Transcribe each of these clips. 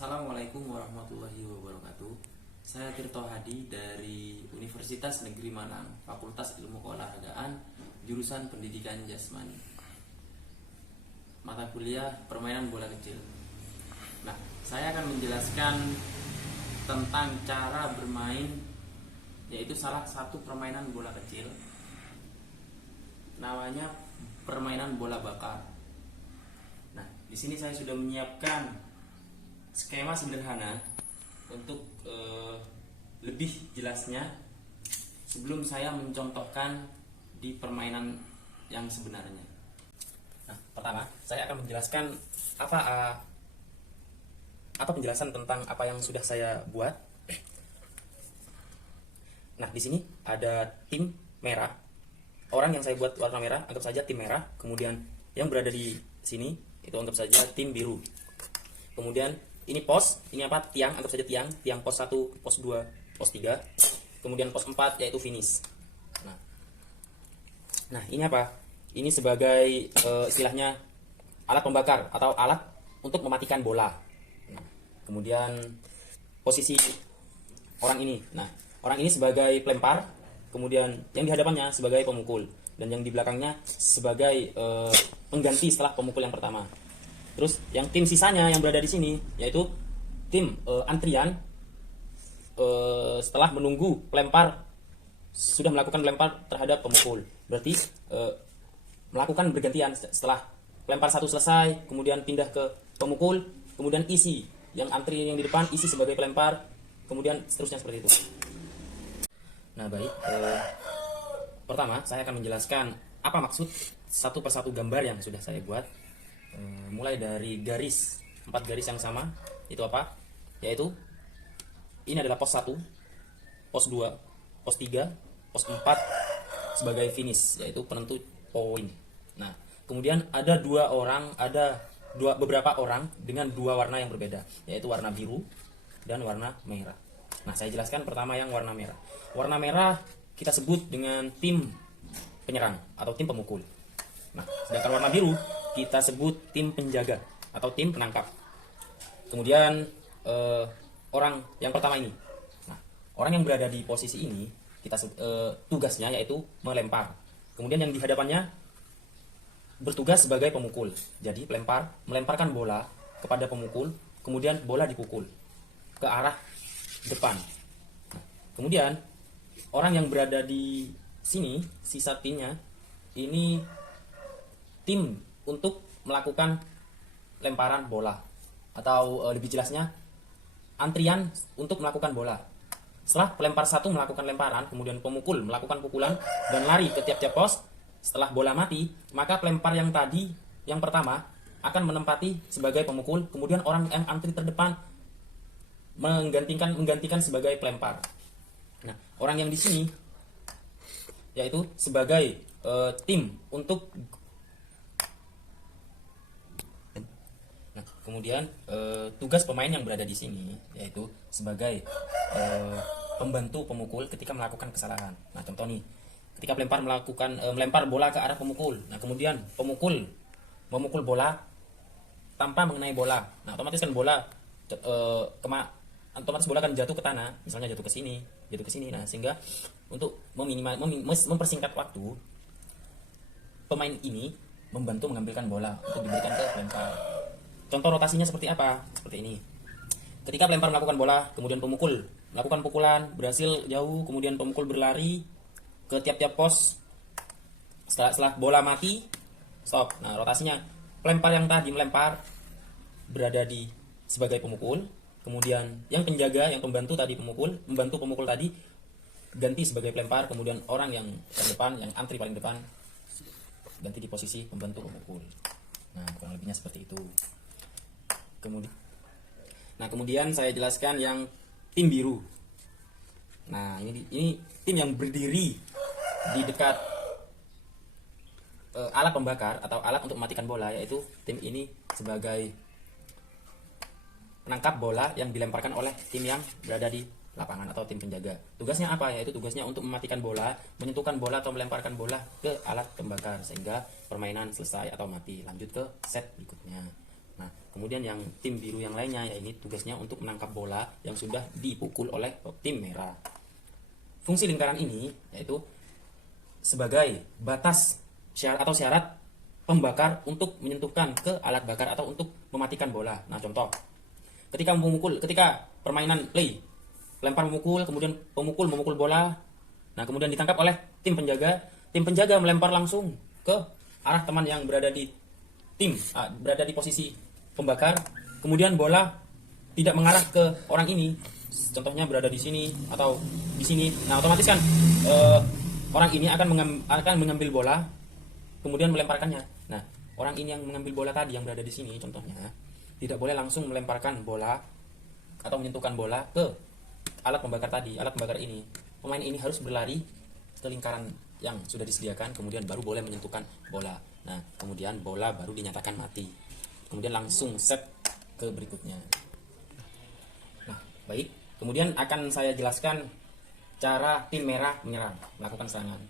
Assalamualaikum warahmatullahi wabarakatuh. Saya Tirto Hadi dari Universitas Negeri Malang, Fakultas Ilmu Keolahragaan, jurusan Pendidikan Jasmani. Mata kuliah permainan bola kecil. Nah, saya akan menjelaskan tentang cara bermain, yaitu salah satu permainan bola kecil. Namanya permainan bola bakar. Nah, di sini saya sudah menyiapkan skema sederhana untuk lebih jelasnya sebelum saya mencontohkan di permainan yang sebenarnya. Nah, pertama saya akan menjelaskan apa penjelasan tentang apa yang sudah saya buat. Nah, di sini ada tim merah. Orang yang saya buat warna merah anggap saja tim merah. Kemudian yang berada di sini itu anggap saja tim biru. Kemudian ini pos, ini apa? Tiang, anggap saja tiang pos 1, pos 2, pos 3. Kemudian pos 4 yaitu finish. Nah, ini apa? Ini sebagai istilahnya alat pembakar atau alat untuk mematikan bola. Nah, kemudian posisi orang ini. Nah, orang ini sebagai pelempar, kemudian yang di hadapannya sebagai pemukul dan yang di belakangnya sebagai pengganti setelah pemukul yang pertama. Terus yang tim sisanya yang berada di sini yaitu tim antrian setelah menunggu pelempar sudah melakukan pelempar terhadap pemukul. Berarti melakukan bergantian setelah pelempar satu selesai, kemudian pindah ke pemukul, kemudian isi yang antri yang di depan isi sebagai pelempar, kemudian seterusnya seperti itu. Nah, baik. Pertama saya akan menjelaskan apa maksud satu persatu gambar yang sudah saya buat. Mulai dari garis 4 garis yang sama itu apa? Yaitu ini adalah pos 1, pos 2, pos 3, pos 4 sebagai finish, yaitu penentu poin. Nah, kemudian ada beberapa orang dengan dua warna yang berbeda, yaitu warna biru dan warna merah. Nah, saya jelaskan pertama yang warna merah. Warna merah kita sebut dengan tim penyerang atau tim pemukul. Nah, sedangkan warna biru kita sebut tim penjaga atau tim penangkap. Kemudian orang yang pertama ini, nah, orang yang berada di posisi ini kita tugasnya yaitu melempar. Kemudian yang di hadapannya bertugas sebagai pemukul. Jadi melemparkan bola kepada pemukul, kemudian bola dipukul ke arah depan. Nah, kemudian orang yang berada di sini, sisa timnya ini tim untuk melakukan lemparan bola atau lebih jelasnya antrian untuk melakukan bola. Setelah pelempar satu melakukan lemparan, kemudian pemukul melakukan pukulan dan lari ke tiap-tiap pos. Setelah bola mati, maka pelempar yang tadi yang pertama akan menempati sebagai pemukul, kemudian orang yang antri terdepan menggantikan sebagai pelempar. Nah, orang yang di sini yaitu sebagai tim untuk kemudian tugas pemain yang berada di sini yaitu sebagai pembantu pemukul ketika melakukan kesalahan. Nah, contoh nih, ketika pelempar melempar bola ke arah pemukul. Nah, kemudian pemukul memukul bola tanpa mengenai bola. Nah, otomatis kan bola akan jatuh ke tanah, misalnya jatuh ke sini. Nah, sehingga untuk mempersingkat waktu, pemain ini membantu mengambilkan bola untuk diberikan ke pelempar. Contoh rotasinya seperti apa? Seperti ini. Ketika pelempar melakukan bola, kemudian pemukul melakukan pukulan, berhasil jauh, kemudian pemukul berlari ke tiap-tiap pos. Setelah bola mati, stop. Nah, rotasinya pelempar yang tadi melempar berada di sebagai pemukul, kemudian yang penjaga, yang membantu pemukul tadi ganti sebagai pelempar, kemudian orang yang terdepan, yang antri paling depan ganti di posisi pembantu pemukul. Nah, kurang lebihnya seperti itu. Kemudian saya jelaskan yang tim biru. Nah, ini tim yang berdiri di dekat alat pembakar atau alat untuk mematikan bola, yaitu tim ini sebagai penangkap bola yang dilemparkan oleh tim yang berada di lapangan atau tim penjaga. Tugasnya apa? Yaitu tugasnya untuk mematikan bola, menyentuhkan bola atau melemparkan bola ke alat pembakar sehingga permainan selesai atau mati. Lanjut ke set berikutnya. Nah, kemudian yang tim biru yang lainnya, ya ini tugasnya untuk menangkap bola yang sudah dipukul oleh tim merah. Fungsi lingkaran ini yaitu sebagai batas atau syarat pembakar untuk menyentuhkan ke alat bakar atau untuk mematikan bola. Nah, contoh, ketika permainan play, lempar memukul, kemudian pemukul memukul bola, nah kemudian ditangkap oleh tim penjaga melempar langsung ke arah teman yang berada di posisi pembakar, kemudian bola tidak mengarah ke orang ini, contohnya berada di sini atau di sini. Nah, otomatis kan orang ini akan mengambil bola kemudian melemparkannya. Nah, orang ini yang mengambil bola tadi yang berada di sini contohnya tidak boleh langsung melemparkan bola atau menyentuhkan bola ke alat pembakar tadi, alat pembakar ini. Pemain ini harus berlari ke lingkaran yang sudah disediakan, kemudian baru boleh menyentuhkan bola. Nah, kemudian bola baru dinyatakan mati. Kemudian langsung set ke berikutnya. Nah, baik. Kemudian akan saya jelaskan cara tim merah menyerang, melakukan serangan.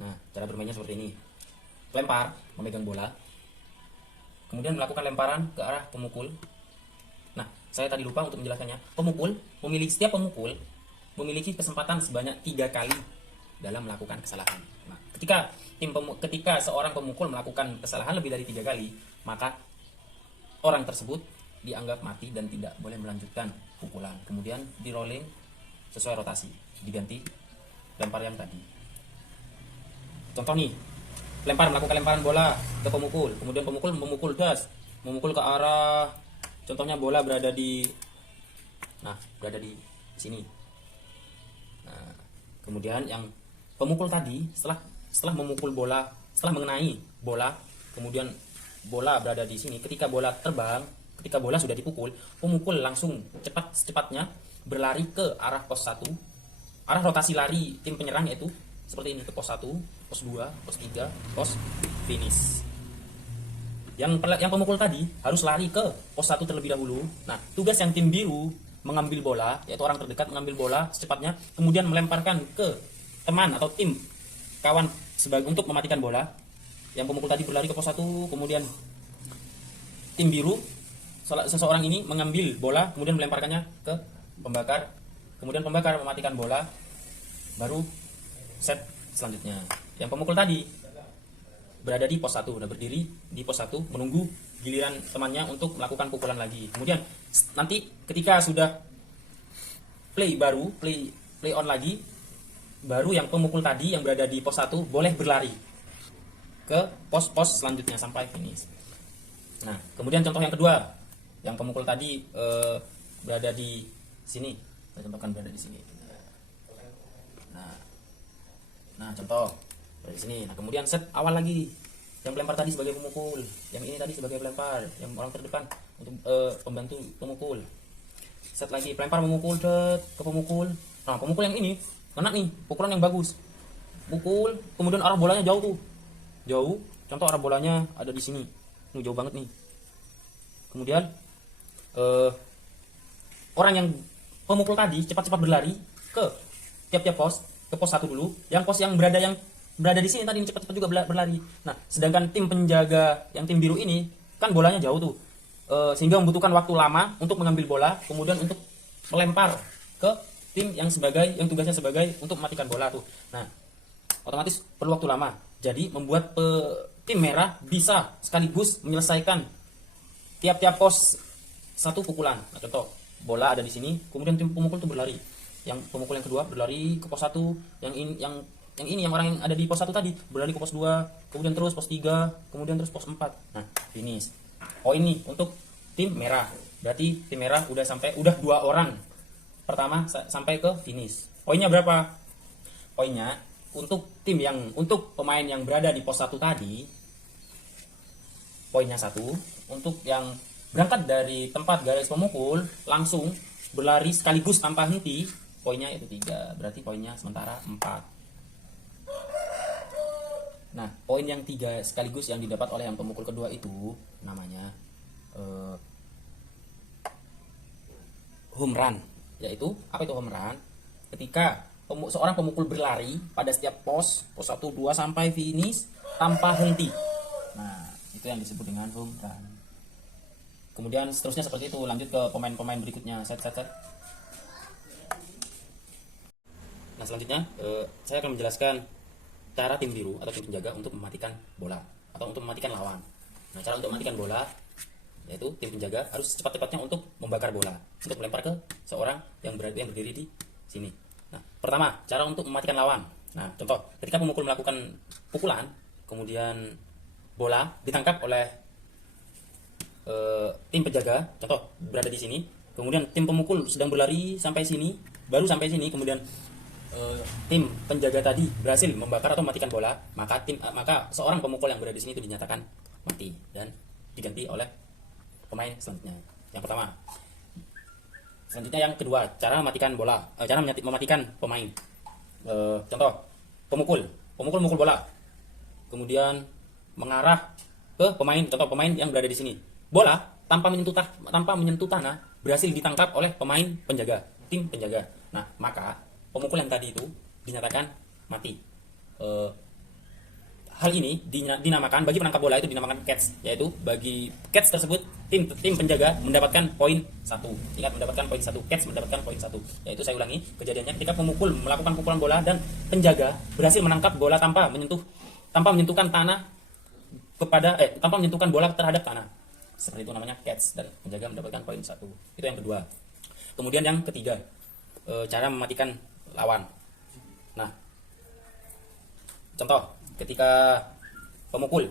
Nah, cara bermainnya seperti ini. Lempar, memegang bola. Kemudian melakukan lemparan ke arah pemukul. Nah, saya tadi lupa untuk menjelaskannya. Setiap pemukul memiliki kesempatan sebanyak 3 kali dalam melakukan kesalahan. Nah, ketika seorang pemukul melakukan kesalahan lebih dari 3 kali, maka orang tersebut dianggap mati dan tidak boleh melanjutkan pukulan. Kemudian di rolling sesuai rotasi, diganti lempar yang tadi. Contoh nih, melakukan lemparan bola ke pemukul, kemudian pemukul memukul ke arah, contohnya bola berada di sini. Nah, kemudian yang pemukul tadi setelah memukul bola, setelah mengenai bola, kemudian bola berada di sini. Ketika bola sudah dipukul, pemukul langsung secepatnya berlari ke arah pos 1. Arah rotasi lari tim penyerang yaitu seperti ini, ke pos 1, pos 2, pos 3, pos finish. Yang pemukul tadi harus lari ke pos 1 terlebih dahulu. Nah, tugas yang tim biru mengambil bola, yaitu orang terdekat mengambil bola secepatnya, kemudian melemparkan ke teman atau tim kawan untuk mematikan bola. Yang pemukul tadi berlari ke pos 1, kemudian tim biru, seseorang ini mengambil bola, kemudian melemparkannya ke pembakar, kemudian pembakar mematikan bola, baru set selanjutnya. Yang pemukul tadi berada di pos 1, udah berdiri di pos 1 menunggu giliran temannya untuk melakukan pukulan lagi. Kemudian nanti ketika sudah play on lagi, baru yang pemukul tadi yang berada di pos 1 boleh berlari ke pos-pos selanjutnya sampai finish. Nah, kemudian contoh yang kedua, yang pemukul tadi berada di sini, saya contohkan berada di sini. Nah, contoh dari sini. Nah, kemudian set awal lagi, yang pelempar tadi sebagai pemukul, yang ini tadi sebagai pelempar, yang orang terdepan untuk pembantu pemukul. Set lagi pelempar memukul ke pemukul. Nah, pemukul yang ini kena nih, pukulan yang bagus. Pukul, kemudian arah bolanya jauh tuh. Jauh, contoh arah bolanya ada di sini. Ini jauh banget nih. Kemudian orang yang pemukul tadi cepat-cepat berlari ke tiap-tiap pos, ke pos 1 dulu. Yang pos yang berada di sini tadi cepat-cepat juga berlari. Nah, sedangkan tim penjaga yang tim biru ini kan bolanya jauh tuh. Sehingga membutuhkan waktu lama untuk mengambil bola, kemudian untuk melempar ke tim yang tugasnya sebagai untuk mematikan bola tuh. Nah, otomatis perlu waktu lama. Jadi membuat tim merah bisa sekaligus menyelesaikan tiap-tiap pos 1 pukulan. Nah, contoh, bola ada di sini, kemudian tim pemukul tuh berlari. Yang pemukul yang kedua berlari ke pos 1, yang orang yang ada di pos 1 tadi berlari ke pos 2, kemudian terus pos 3, kemudian terus pos 4. Nah, finish. Ini untuk tim merah. Berarti tim merah udah 2 orang pertama sampai ke finish. Poinnya berapa? Poinnya untuk pemain yang berada di pos 1 tadi, poinnya 1. Untuk yang berangkat dari tempat garis pemukul langsung berlari sekaligus tanpa henti, poinnya itu 3. Berarti poinnya sementara 4. Nah, poin yang 3 sekaligus yang didapat oleh yang pemukul kedua itu namanya home run. Yaitu, apa itu home run? Ketika seorang pemukul berlari pada setiap pos 1, 2 sampai finish tanpa henti. Nah, itu yang disebut dengan home run. Kemudian seterusnya seperti itu, lanjut ke pemain-pemain berikutnya. Set. Nah selanjutnya saya akan menjelaskan cara tim biru atau tim penjaga untuk mematikan bola atau untuk mematikan lawan. Nah cara untuk mematikan bola yaitu tim penjaga harus secepat-cepatnya untuk membakar bola, untuk melempar ke seorang yang berdiri di sini. Nah pertama cara untuk mematikan lawan. Nah contoh ketika pemukul melakukan pukulan, kemudian bola ditangkap oleh tim penjaga, contoh berada di sini, kemudian tim pemukul sedang berlari sampai sini, baru sampai sini, kemudian tim penjaga tadi berhasil membakar atau mematikan bola, maka seorang pemukul yang berada di sini itu dinyatakan mati dan diganti oleh pemain selanjutnya. Yang pertama. Selanjutnya yang kedua, cara mematikan bola, cara mematikan pemain. Contoh pemukul mukul bola, kemudian mengarah ke pemain, contoh pemain yang berada di sini. Bola tanpa menyentuh tanah berhasil ditangkap oleh pemain penjaga, tim penjaga. Nah, maka pemukul yang tadi itu dinyatakan mati. Hal ini dinamakan, bagi penangkap bola itu dinamakan catch, yaitu bagi catch tersebut tim penjaga mendapatkan poin 1. Ingat, mendapatkan poin 1, catch mendapatkan poin 1. Yaitu saya ulangi, kejadiannya ketika pemukul melakukan pukulan bola dan penjaga berhasil menangkap bola tanpa menyentuhkan bola terhadap tanah. Seperti itu namanya catch, dan penjaga mendapatkan poin 1. Itu yang kedua. Kemudian yang ketiga, cara mematikan lawan. Nah, contoh ketika pemukul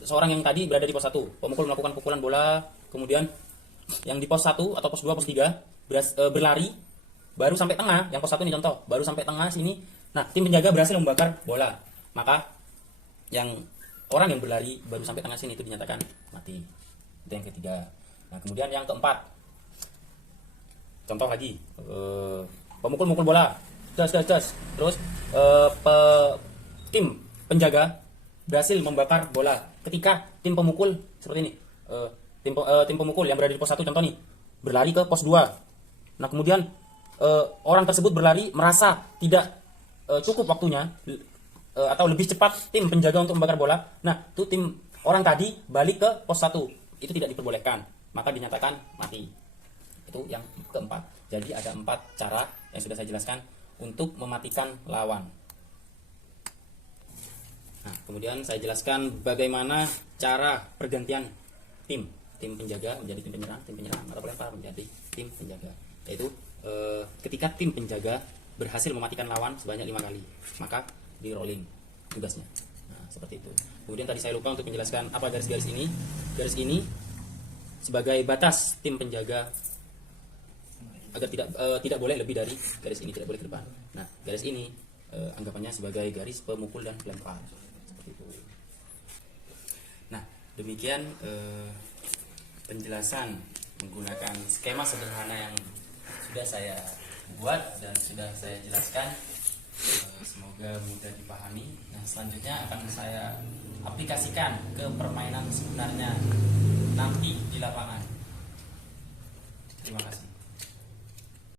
seorang yang tadi berada di pos 1, pemukul melakukan pukulan bola, kemudian yang di pos 1 atau pos 2, pos 3 berlari baru sampai tengah, yang pos 1 ini contoh, baru sampai tengah sini. Nah, tim penjaga berhasil membakar bola, maka yang orang yang berlari baru sampai tengah sini itu dinyatakan mati. Itu yang ketiga. Nah, kemudian yang keempat, contoh lagi, pemukul mukul bola, terus tim penjaga berhasil membakar bola ketika tim pemukul seperti ini, tim pemukul yang berada di pos 1 contoh nih berlari ke pos 2. Nah kemudian orang tersebut berlari merasa tidak cukup waktunya, atau lebih cepat tim penjaga untuk membakar bola. Nah itu tim orang tadi balik ke pos 1, itu tidak diperbolehkan, maka dinyatakan mati. Itu yang keempat. Jadi ada 4 cara yang sudah saya jelaskan untuk mematikan lawan. Nah, kemudian saya jelaskan bagaimana cara pergantian tim penjaga menjadi tim penyerang atau pelempar menjadi tim penjaga. Yaitu ketika tim penjaga berhasil mematikan lawan sebanyak 5 kali, maka di rolling tugasnya. Nah, seperti itu. Kemudian tadi saya lupa untuk menjelaskan apa garis-garis ini. Garis ini sebagai batas tim penjaga agar tidak boleh lebih dari garis ini, tidak boleh ke depan. Nah, garis ini anggapannya sebagai garis pemukul dan pelempar. Seperti itu. Nah, demikian penjelasan menggunakan skema sederhana yang sudah saya buat dan sudah saya jelaskan. Semoga mudah dipahami. Nah, selanjutnya akan saya aplikasikan ke permainan sebenarnya nanti di lapangan. Terima kasih.